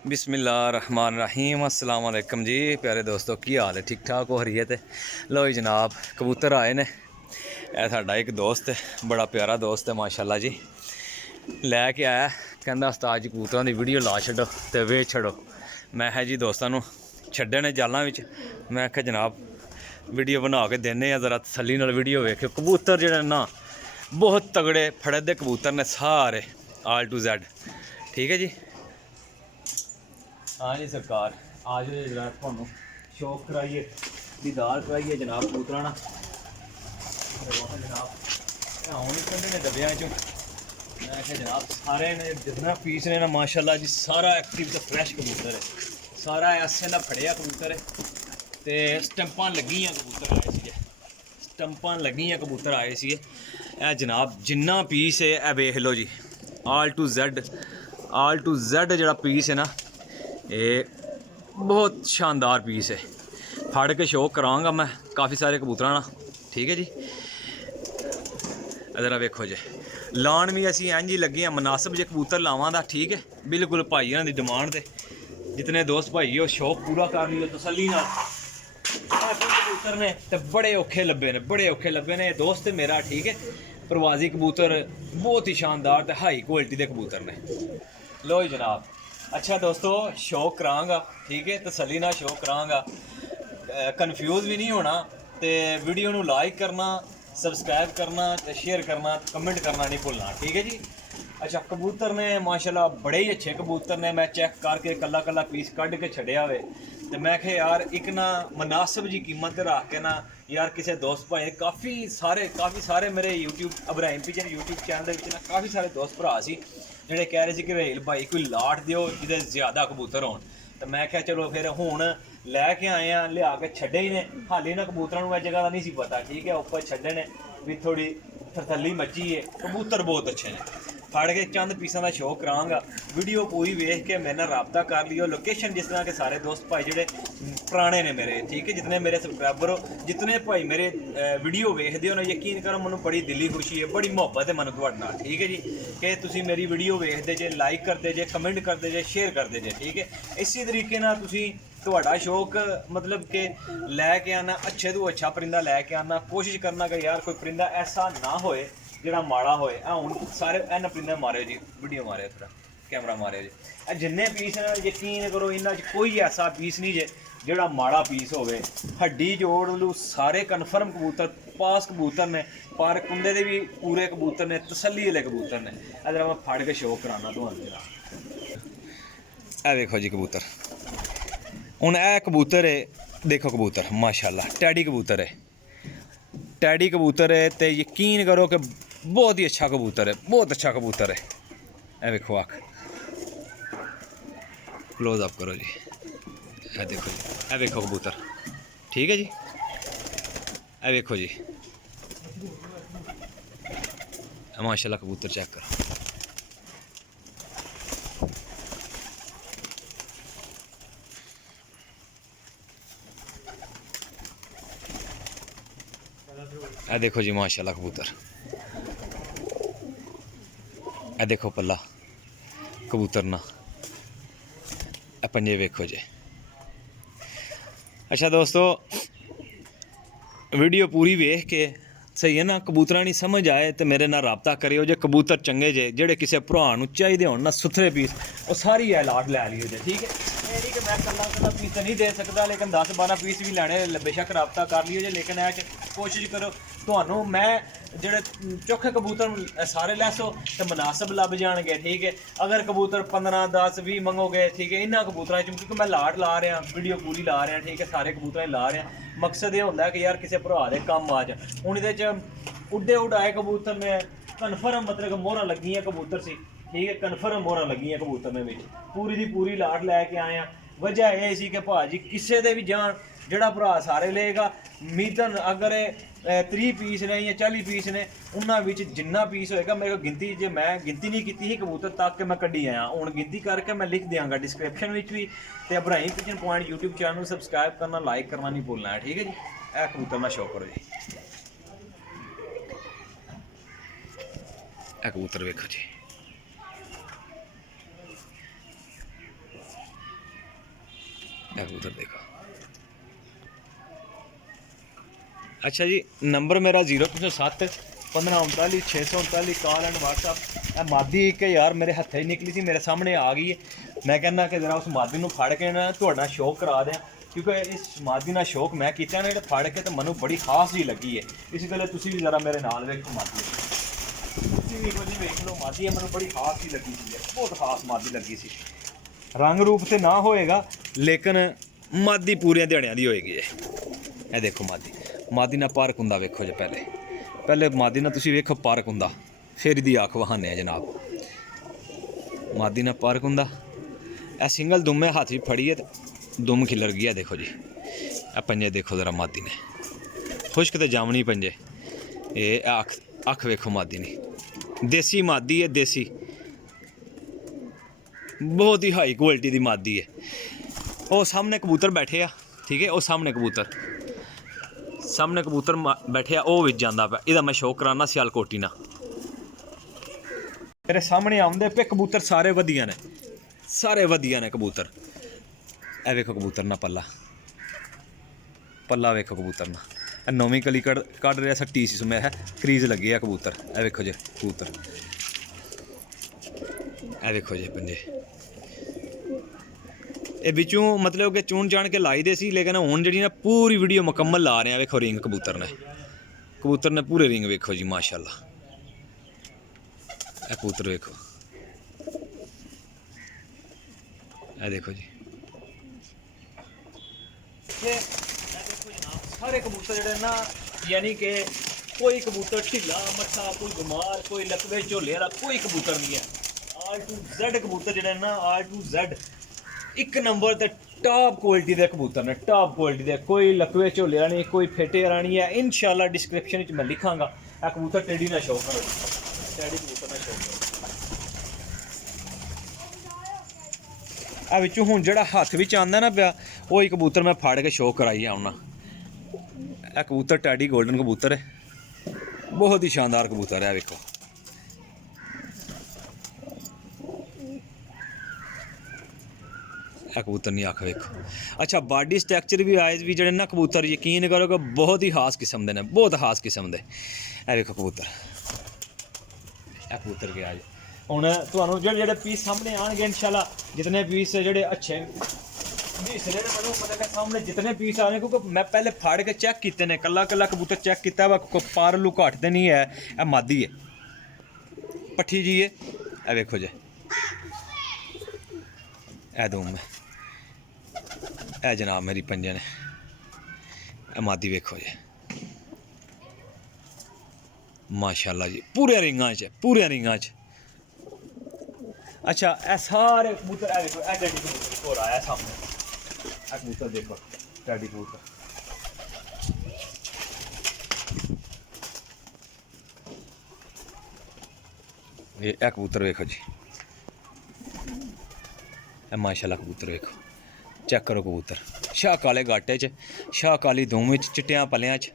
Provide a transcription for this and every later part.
बिस्मिल्लाहिर्रहमानिर्रहीम अस्सलाम वालेकुम जी प्यारे दोस्तों की हाल है, ठीक ठाक हो हरीयत है। लो जी जनाब कबूतर आए ने, यह साडा एक दोस्त है, बड़ा प्यारा दोस्त है माशाल्लाह जी। लैके आया, कहंदा उस्ताद जी कबूतरां दी वीडियो ला छड्डो ते वेच छड्डो। मैं जी दोस्तां नूं छड्डे ने जालां विच, मैं आखेआ जनाब वीडियो बना के देने ज़रा तसल्ली नाल वीडियो वेखियो। कबूतर जेह्ड़े ना बहुत तगड़े फड़े दे कबूतर ने सारे आल टू जैड, ठीक है जी। हाँ जी सरकार, आज जनाब थानू शौक कराइए, दीदार कराइए जनाब कबूतरां ना। जनाब हूँ निकलते ने डब्बियां चों, मैं क्या जनाब सारे ने जितना पीस ने ना माशाल्लाह जी सारा एक्टिव तो फ्रैश कबूतर है, सारा ऐसे ना फड़िया कबूतर है ते स्टंपां लगियां कबूतर आए सी, स्टंपां लगियां कबूतर आए सी। ए जनाब जिन्ना पीस है ए वेख लो जी, आल टू जैड जेह्ड़ा पीस है ना ये बहुत शानदार पीस है। फड़ के शौक करांगा मैं काफ़ी सारे कबूतरां ना, ठीक है जी। इधर वेखो जी लान भी असी इंज ही लगे हैं, मुनासिब जे कबूतर लावां दा, ठीक है बिल्कुल भाई होरां दी डिमांड ते जितने दोस्त भाई हो शौक पूरा कर लियो तसल्ली नाल। कबूतर ने ते बड़े औखे लब्भे ने, बड़े औखे लब्भे ने दोस्त मेरा, ठीक है। प्रवासी कबूतर बहुत ही शानदार ते हाई क्वालिटी दे कबूतर ने। लो जी जनाब, अच्छा दोस्तों शौक करांगा, ठीक है तसल्ली नाल शौक करांगा, कन्फ्यूज़ भी नहीं होना ते वीडियो नूं लाइक करना, सबसक्राइब करना ते शेयर करना, कमेंट करना नहीं भुलना, ठीक है जी। अच्छा कबूतर ने माशाल्लाह बड़े ही अच्छे कबूतर ने, मैं चेक करके कला कला पीस कढ़ के छड्डिया होवे ते मैं आखेआ यार एक ना मुनासिब जी कीमत ते रख के ना यार किसी दोस्त भाई काफ़ी सारे मेरे YouTube Ibrahim pigeon YouTube channel दे विच ना काफ़ी सारे दोस्त भरा सी जेह्ड़े कह रहे सी कि रहेल भाई कोई लाट दिओ जिहदे ज़्यादा कबूतर होण, तो मैं आखेआ चलो फिर हुण लैके आए हैं, लिया के छड्डे ही ने। हाली इन्हां कबूतरां नूं इस जगह दा नहीं सी पता, ठीक है उपर छड्डे ने भी थोड़ी थरथल्ली मची है। कबूतर बहुत अच्छे ने, फड़ के चंद पीसां दा शौक करांगा, वीडियो पूरी वेख के मेरे नाल राबता कर लियो। लोकेशन जिस तरह के सारे दोस्त भाई जेह्ड़े पुराने ने मेरे, ठीक है जितने मेरे सबसक्राइबर हो, जितने भाई मेरे वीडियो वेखदे हो ना, यकीन करो मैनूं बड़ी दिली खुशी है, बड़ी मुहब्बत है मैनूं तुहाडे नाल, ठीक है जी। कि तुसीं मेरी वीडियो वेखदे जे, लाइक करदे जे, कमेंट करदे जे, शेयर करदे जे, ठीक है। इसी तरीके नाल तुसीं ਤੁਹਾਡਾ शौक मतलब कि लैके आना अच्छे तो अच्छा परिंदा लैके आना, कोशिश करना कि यार कोई परिंदा ऐसा ना होए जेह्ड़ा माड़ा होए। हूँ सारे एन परिंदा मारे जी, वीडियो मारे थोड़ा कैमरा मारे जी, जिन्ने पीस न यकीन करो इन्हां च कोई ऐसा पीस नहीं जे जेह्ड़ा माड़ा पीस होवे। हड्डी जोड़ लू सारे कन्फर्म कबूतर पास कबूतर ने, पर कुंदे दे भी पूरे कबूतर ने, तसल्ली वाले कबूतर ने। अगर मैं फड़ के शौक कराना तुहानूं जरा, ए देखो जी कबूतर हूँ ए कबूतर है, देखो कबूतर माशाल्लाह टैडी कबूतर है, टैडी कबूतर है तो यकीन करो कि बहुत ही अच्छा कबूतर है, बहुत अच्छा कबूतर है। ए देखो आख क्लोज अप करो जी, ए देखो जी, ए देखो कबूतर, ठीक है जी। ए देखो जी माशाल्लाह कबूतर चेक करो, ए देखो जी माशाल्लाह कबूतर, ए देखो पल्ला कबूतर ना, ए पंजे वेखो जी। अच्छा दोस्तों वीडियो पूरी वेख के सही है ना, कबूतरां नी समझ आए तो मेरे नाल राबता करियो जे। कबूतर चंगे जे जेह्ड़े किसी भरा नूं चाहिदे होण ना सुथरे पीस, वो सारी लाट लै लियो जे, ठीक है। ये नहीं कि मैं कल्ला पीस तो नहीं दे सकता, लेकिन 10-12 पीस भी लैने बेशक राबता कर लियो जे, लेकिन ऐ कोशिश करो तुहानूं मैं जेह्ड़े चोखे कबूतर सारे लैसो तो मुनासिब लभ जाणगे, ठीक है। अगर कबूतर 15, 10, 20 मंगोगे, ठीक है इन्हां कबूतरां च, क्योंकि मैं लाट ला रहा वीडियो पूरी ला रहा, ठीक है सारे कबूतरां ला रहा, मकसद ये होंदा है कि यार किसी भरा दे कम्म आ जा। हुण इहदे च उड्डे उड़ाए कबूतर ने कन्फर्म, मतलब कि मोहरां लग्गियां कबूतर सी, ठीक है कन्फर्म मोहरां लग्गियां कबूतर ने विच, पूरी दी पूरी लाट लैके आए हैं। वजह यह सी कि भाजी किसी दे भी जान जेह्ड़ा भरा सारे लेगा, मीतन अगर 30 पीस ने या 40 पीस ने, उन्हां विच जिन्ना पीस होएगा मेरे को गिनती, जे मैं गिनती नहीं की ही कबूतर तक के मैं कड्ढी आया, हुण गिनती करके मैं लिख देंगा डिस्क्रिप्शन विच भी। ते Ibrahim pigeon point YouTube channel subscribe करना, लाइक करना नहीं भूलना है, ठीक है जी। ए कबूतर ना शौक करो जी, ए कबूतर वेखो जी, कबूतर देखो। अच्छा जी, नंबर मेरा 0307 1539 639 कॉल एंड व्हाट्सअप। मादी एक यार मेरे हत्थे ही निकली थी, मेरे सामने आ गई है। मैं कहना कि जरा उस मादी ਨੂੰ ਫੜ ਕੇ ਨਾ ਤੁਹਾਡਾ ਸ਼ੌਕ ਕਰਾ ਦਿਆਂ, ਕਿਉਂਕਿ ਇਸ ਮਾਦੀ ਨਾਲ ਸ਼ੌਕ ਮੈਂ ਕੀਤਾ ਨਾ, ਜਿਹੜਾ ਫੜ ਕੇ ਤੇ ਮੈਨੂੰ ਬੜੀ ਖਾਸ ਜੀ ਲੱਗੀ ਹੈ। ਇਸ ਗੱਲ ਤੁਸੀਂ ਵੀ ਜ਼ਰਾ ਮੇਰੇ ਨਾਲ ਵੇਖੋ ਮਾਦੀ, ਤੁਸੀਂ ਵੀ ਕੋਈ ਵੇਖ ਲਓ ਮਾਦੀ ਹੈ, ਮੈਨੂੰ ਬੜੀ ਖਾਸ ਜੀ ਲੱਗੀ ਸੀ, ਬਹੁਤ ਖਾਸ ਮਾਦੀ ਲੱਗੀ ਸੀ। ਰੰਗ ਰੂਪ ਤੇ ਨਾ ਹੋਏਗਾ ਲੇਕਿਨ ਮਾਦੀ ਪੂਰੀਆਂ ਦਿਹਾੜਿਆਂ ਦੀ ਹੋਏਗੀ। ਇਹ ਦੇਖੋ ਮਾਦੀ, ਮਾਦੀ ਨਾਲ ਪਾਰਕ ਹੁੰਦਾ ਵੇਖੋ ਜੀ। ਪਹਿਲੇ ਮਾਦੀ ਨਾਲ ਤੁਸੀਂ ਵੇਖੋ ਪਾਰਕ ਹੁੰਦਾ, ਫਿਰ ਇਹਦੀ ਅੱਖ ਵਹਾਨੇ ਆ ਜਨਾਬ। ਮਾਦੀ ਨਾਲ ਪਾਰਕ ਹੁੰਦਾ। ਇਹ ਸਿੰਗਲ ਦੁੰਮ ਹੈ, ਹੱਥ 'ਚ ਫੜੀ ਹੈ ਤੇ ਦੁੰਮ ਖਿਲਰ ਗਿਆ ਦੇਖੋ ਜੀ। ਇਹ ਪੰਜੇ ਦੇਖੋ ਜ਼ਰਾ ਮਾਦੀ ਨੇ, ਖੁਸ਼ਕ ਤੇ ਜਾਮਣੀ ਪੰਜੇ। ਇਹ ਅੱਖ ਵੇਖੋ ਮਾਦੀ ਨੇ, ਦੇਸੀ ਮਾਦੀ ਹੈ, ਦੇਸੀ ਬਹੁਤ ਹੀ ਹਾਈ ਕੁਆਲਿਟੀ ਦੀ ਮਾਦੀ ਹੈ। ਉਹ ਸਾਹਮਣੇ ਕਬੂਤਰ ਬੈਠੇ ਆ, ਠੀਕ ਹੈ, ਉਹ ਸਾਹਮਣੇ ਕਬੂਤਰ ਬੈਠੇ ਆ, ਉਹ ਵਿੱਚ ਜਾਂਦਾ ਪਿਆ। ਇਹਦਾ ਮੈਂ ਸ਼ੌਕ ਕਰਾਨਾ ਸਿਆਲਕੋਟੀ ਨਾਲ। ਮੇਰੇ ਸਾਹਮਣੇ ਆਉਂਦੇ ਪਏ ਕਬੂਤਰ, ਸਾਰੇ ਵਧੀਆ ਨੇ, ਸਾਰੇ ਵਧੀਆ ਨੇ ਕਬੂਤਰ। ਇਹ ਵੇਖੋ ਕਬੂਤਰ ਨਾ ਪੱਲਾ ਵੇਖੋ ਕਬੂਤਰ ਨਾ। ਇਹ ਨੌਵੀਂ ਕਲੀ ਕੱਢ ਰਿਹਾ ਸਾ, ਟੀ ਸੀ ਸੁਮਿਆ ਹੈ, ਕਰੀਜ਼ ਲੱਗੇ ਆ ਕਬੂਤਰ। ਇਹ ਵੇਖੋ ਜੀ ਕਬੂਤਰ, ਇਹ ਵੇਖੋ ਜੀ ਪੰਜੇ। ਇਹ ਵਿੱਚੋਂ ਮਤਲਬ ਕਿ ਚੂਣ ਜਾਣ ਕੇ ਲਾਈ ਦੇ ਸੀ, ਲੇਕਿਨ ਹੁਣ ਜਿਹੜੀ ਨਾ ਪੂਰੀ ਵੀਡੀਓ ਮੁਕੰਮਲ ਲਾ ਰਹੇ ਆ। ਵੇਖੋ ਰਿੰਗ ਕਬੂਤਰ ਨੇ ਪੂਰੇ ਰਿੰਗ ਵੇਖੋ ਜੀ ਮਾਸ਼ਾਅੱਲਾ। ਇਹ ਕਬੂਤਰ ਵੇਖੋ, ਇਹ ਦੇਖੋ ਜੀ। ਇਹ ਦੇਖੋ ਜਨਾਬ, ਸਾਰੇ ਕਬੂਤਰ ਜਿਹੜੇ ਨਾ, ਯਾਨੀ ਕਿ ਕੋਈ ਕਬੂਤਰ ਢਿੱਲਾ ਮੱਠਾ, ਕੋਈ ਬਿਮਾਰ, ਕੋਈ ਲਕਵੇ ਝੋਲੇ ਵਾਲਾ ਕੋਈ ਕਬੂਤਰ ਨਹੀਂ ਹੈ। R to Z ਕਬੂਤਰ ਜਿਹੜੇ ਨਾ, R to Z ਇੱਕ ਨੰਬਰ ਤੇ ਟਾਪ ਕੁਆਲਿਟੀ ਦੇ ਕਬੂਤਰ ਨੇ, ਟਾਪ ਕੁਆਲਿਟੀ ਦੇ। ਕੋਈ ਲਕਵੇ ਝੋਲੇ ਵਾਲਾ ਨਹੀਂ, ਕੋਈ ਫੇਟੇ ਵਾਲਾ ਨਹੀਂ ਹੈ। ਇਨਸ਼ਾਅੱਲਾ ਡਿਸਕ੍ਰਿਪਸ਼ਨ ਵਿੱਚ ਮੈਂ ਲਿਖਾਂਗਾ। ਇਹ ਕਬੂਤਰ ਟੇਡੀ ਨਾਲ ਸ਼ੌਕ ਕਰੋ, ਟੇਡੀ ਕਬੂਤਰ ਨਾਲ ਸ਼ੌਕ ਕਰੋ। ਇਹ ਵਿੱਚੋਂ ਹੁਣ ਜਿਹੜਾ ਹੱਥ ਵਿੱਚ ਆਉਂਦਾ ਨਾ ਪਿਆ, ਉਹ ਹੀ ਕਬੂਤਰ ਮੈਂ ਫੜ ਕੇ ਸ਼ੌਕ ਕਰਾਈ ਆਉਣਾ। ਇਹ ਕਬੂਤਰ ਟੈਡੀ ਗੋਲਡਨ ਕਬੂਤਰ ਹੈ, ਬਹੁਤ ਹੀ ਸ਼ਾਨਦਾਰ ਕਬੂਤਰ ਹੈ। ਵੇਖੋ ਇਹ ਕਬੂਤਰ ਨਹੀਂ ਅੱਖ ਵੇਖੋ। ਅੱਛਾ, ਬਾਡੀ ਸਟਰਕਚਰ ਵੀ ਆਇਜ਼ ਵੀ ਜਿਹੜੇ ਨਾ ਕਬੂਤਰ, ਯਕੀਨ ਕਰੋਗੇ ਬਹੁਤ ਹੀ ਖਾਸ ਕਿਸਮ ਦੇ ਨੇ, ਬਹੁਤ ਖਾਸ ਕਿਸਮ ਦੇ। ਇਹ ਵੇਖੋ ਕਬੂਤਰ, ਇਹ ਕਬੂਤਰ ਗਿਆ ਜੀ। ਹੁਣ ਤੁਹਾਨੂੰ ਜਿਹੜੇ ਪੀਸ ਸਾਹਮਣੇ ਆਉਣਗੇ ਇਨਸ਼ਾਅੱਲਾ, ਜਿਤਨੇ ਪੀਸ ਜਿਹੜੇ ਅੱਛੇ ਦਿਸਦੇ ਨੇ ਮੈਨੂੰ ਪਤਾ ਕਿ ਸਾਹਮਣੇ ਜਿਤਨੇ ਪੀਸ ਆ ਰਹੇ, ਕਿਉਂਕਿ ਮੈਂ ਪਹਿਲੇ ਫੜ ਕੇ ਚੈੱਕ ਕੀਤੇ ਨੇ, ਕੱਲਾ ਕਬੂਤਰ ਚੈੱਕ ਕੀਤਾ ਵਾ। ਪਰ ਲੂ ਘਟਦੇ ਨਹੀਂ ਹੈ। ਇਹ ਮਾਦੀ ਹੈ, ਪੱਠੀ ਜੀ ਹੈ। ਇਹ ਵੇਖੋ ਜੀ, ਇਹ ਦੁੰਮ ਹੈ। ਇਹ ਜਨਾਬ ਮੇਰੀ ਪੰਜੇ ਨੇ। ਇਹ ਮਾਦੀ ਵੇਖੋ ਜੀ ਮਾਸ਼ਾਅੱਲਾ ਜੀ, ਪੂਰੇ ਰਿੰਗਾਂ 'ਚ। अच्छा, सारे कबूतर देखो, टैडी कबूतर और आया सामने। कबूतर देखो, टैडी कबूतर। ये कबूतर देखो जी, माशाल्लाह कबूतर देखो, चेक करो कबूतर। शाह काले गाटे च, शाह काली दूम च, चिट्टियां पलियां च।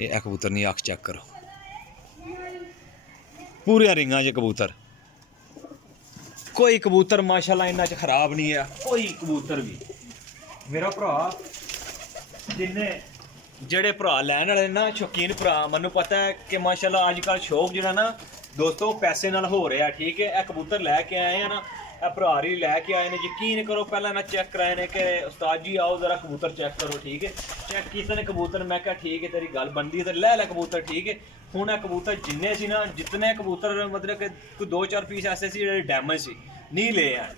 ये कबूतर नहीं, अख चेक करो, पूरे रिंगां च कबूतर। कोई कबूतर माशाल्लाह इन्ना च खराब नहीं है, कोई कबूतर भी। मेरा भरा जिन्ने जेड़े भरा लैन वाले ना, शौकीन भरा, मैनू पता है कि माशाल्लाह अजकल शौक जो ना दोस्तों पैसे नाल हो रहा है, ठीक है। यह कबूतर लैके आए हैं ना, यह भरा ही लैके आए हैं। यकीन करो पहले ना चेक कराए ने कि उस्ताद जी आओ जरा कबूतर चेक करो, ठीक है। चेक किए ने कबूतर, मैं कहा ठीक है तेरी गल बनती है, तो लै कबूतर, ठीक है। ਹੁਣ ਇਹ ਕਬੂਤਰ ਜਿੰਨੇ ਸੀ ਨਾ, ਜਿतने ਕਬੂਤਰ ਮਤਲਬ ਕਿ ਕੋਈ 2-4 ਪੀਸ ਐਸੇ ਸੀ ਜਿਹੜੇ ਡੈਮੇਜ ਸੀ, ਨਹੀਂ ਲਏ ਆ।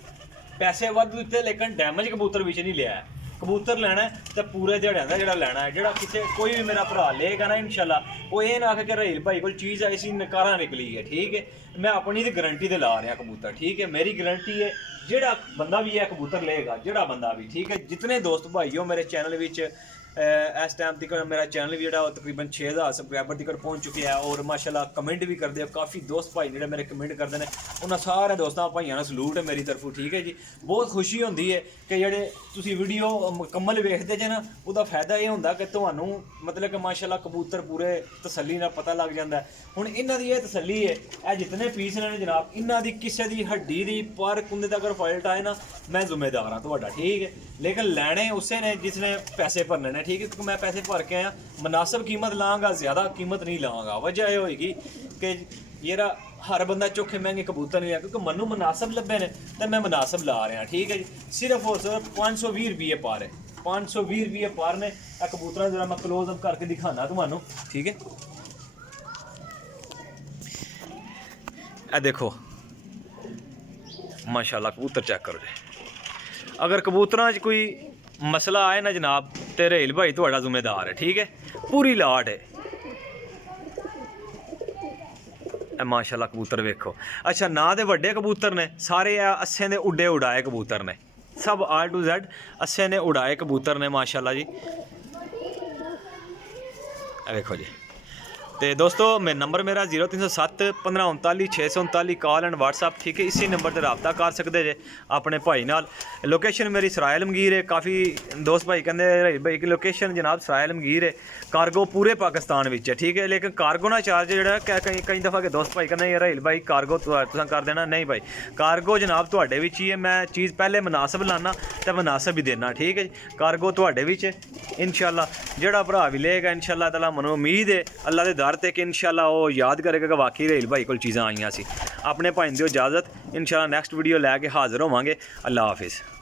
ਪੈਸੇ ਵੱਧ ਦਿੱਤੇ ਲੇਕਿਨ ਡੈਮੇਜ ਕਬੂਤਰ ਵਿੱਚ ਨਹੀਂ ਲਿਆ। ਕਬੂਤਰ ਲੈਣਾ ਤਾਂ ਪੂਰੇ ਦਿਹਾੜਿਆਂ ਦਾ ਜਿਹੜਾ ਲੈਣਾ ਹੈ, ਜਿਹੜਾ ਕਿਸੇ ਕੋਈ ਵੀ ਮੇਰਾ ਭਰਾ ਲਏਗਾ ਨਾ ਇਨਸ਼ਾਅੱਲਾ, ਉਹ ਇਹ ਨਾ ਆਖੇ ਕਿ ਰਹੀਲ ਭਾਈ ਕੋਲ ਚੀਜ਼ ਆਈ ਸੀ ਨਕਾਰਾ ਨਿਕਲੀ ਹੈ, ਠੀਕ ਹੈ। ਮੈਂ ਆਪਣੀ ਦੀ ਗਰੰਟੀ ਤੇ ਲਾ ਰਿਹਾ ਕਬੂਤਰ, ਠੀਕ ਹੈ। ਮੇਰੀ ਗਰੰਟੀ ਹੈ, ਜਿਹੜਾ ਬੰਦਾ ਵੀ ਇਹ ਕਬੂਤਰ ਲਏਗਾ, ਜਿਹੜਾ ਬੰਦਾ ਵੀ, ਠੀਕ ਹੈ। ਜਿतने ਦੋਸਤ ਭਾਈਓ ਮੇਰੇ ਚੈਨਲ ਵਿੱਚ इस टाइम तक मेरा चैनल भी जो तकरीबन 6000 सबसक्राइबर तक पहुँच चुके हैं और माशाल्लाह कमेंट भी करते हैं काफ़ी दोस्त भाई जो मेरे कमेंट करते हैं उन्होंने सारे दोस्तों भाइयों सलूट है मेरी तरफों ठीक है जी। बहुत खुशी होती है कि जोड़े तुसी वीडियो मुकम्मल वेखते जे ना उसका फायदा ये होंदा कि तुहानू मतलब कि माशाल्लाह कबूतर पूरे तसल्ली नाल पता लग जाता है। हुण इन्हां दी ये तसल्ली है ये जितने पीस ने जनाब इन्हां दी किसी दी हड्डी दी पर कुंदे तक फॉल्ट आए ना मैं जिम्मेदार हाँ तुहाडा ठीक है, लेकिन लैने उसे ने जिसने पैसे भरने ने ठीक है, क्योंकि मैं पैसे भर के आया मुनासिब कीमत लाँगा ज़्यादा कीमत नहीं लाँगा। वजह यह होएगी कि येरा हर बंदा चोखे महंगे कबूतर नहीं लिया क्योंकि मनु मुनासिब लभे ने तो मैं मुनासिब ला रहा ठीक है जी। सिर्फ और सिर्फ 520 रुपये पार है, 520 रुपये पार ने। कबूतर जरा मैं क्लोज अप करके दिखाना तुम्हानू ठीक है। ए देखो माशाल्लाह कबूतर चेक करो जी। अगर कबूतरां च कोई मसला आए ना जनाब तो रेल भाई तुहाडा जिम्मेदार है ठीक है, पूरी लाट है। माशाल्लाह कबूतर वेखो। अच्छा ना दे वड्डे कबूतर ने सारे अस्सें दे उड्डे उड़ाए कबूतर ने, सब A to Z अस्सें ने उड़ाए कबूतर ने माशाल्लाह जी। वेखो जी। तो दोस्तों मैं नंबर मेरा 0307 1539 639 कॉल एंड व्हाट्सअप ठीक है। इसी नंबर पर रबता कर सकते जे अपने भाई नाल। लोकेशन मेरी सराय आलमगीर है। काफ़ी दोस्त भाई कहते भाई की लोकेशन जनाब सराय आलमगीर है। कार्गो पूरे पाकिस्तान में है ठीक है, लेकिन कार्गो ना चार्ज जो कई दफ़ा के दोस्त भाई कहते राहिल भाई कार्गो तुम कर देना। नहीं भाई कार्गो जनाब तुहाडे विच ही है। मैं चीज़ पहले मुनासिब लाना तो मुनासिब ही देना ठीक है जी। कार्गो तुहाडे विच है इंशाल्लाह। जेड़ा भरा भी लेगा इंशाल्लाह ताला मनो उम्मीद है अल्लाह दे दर ते कि इंशाल्लाह वो याद करेगा कि वाकई राहिल भाई कोल चीज़ां आईयां सी। अपने भाई दिओ इजाज़त, इंशाल्लाह नैक्सट वीडियो लैके हाज़र होवांगे। अल्लाह हाफिज़।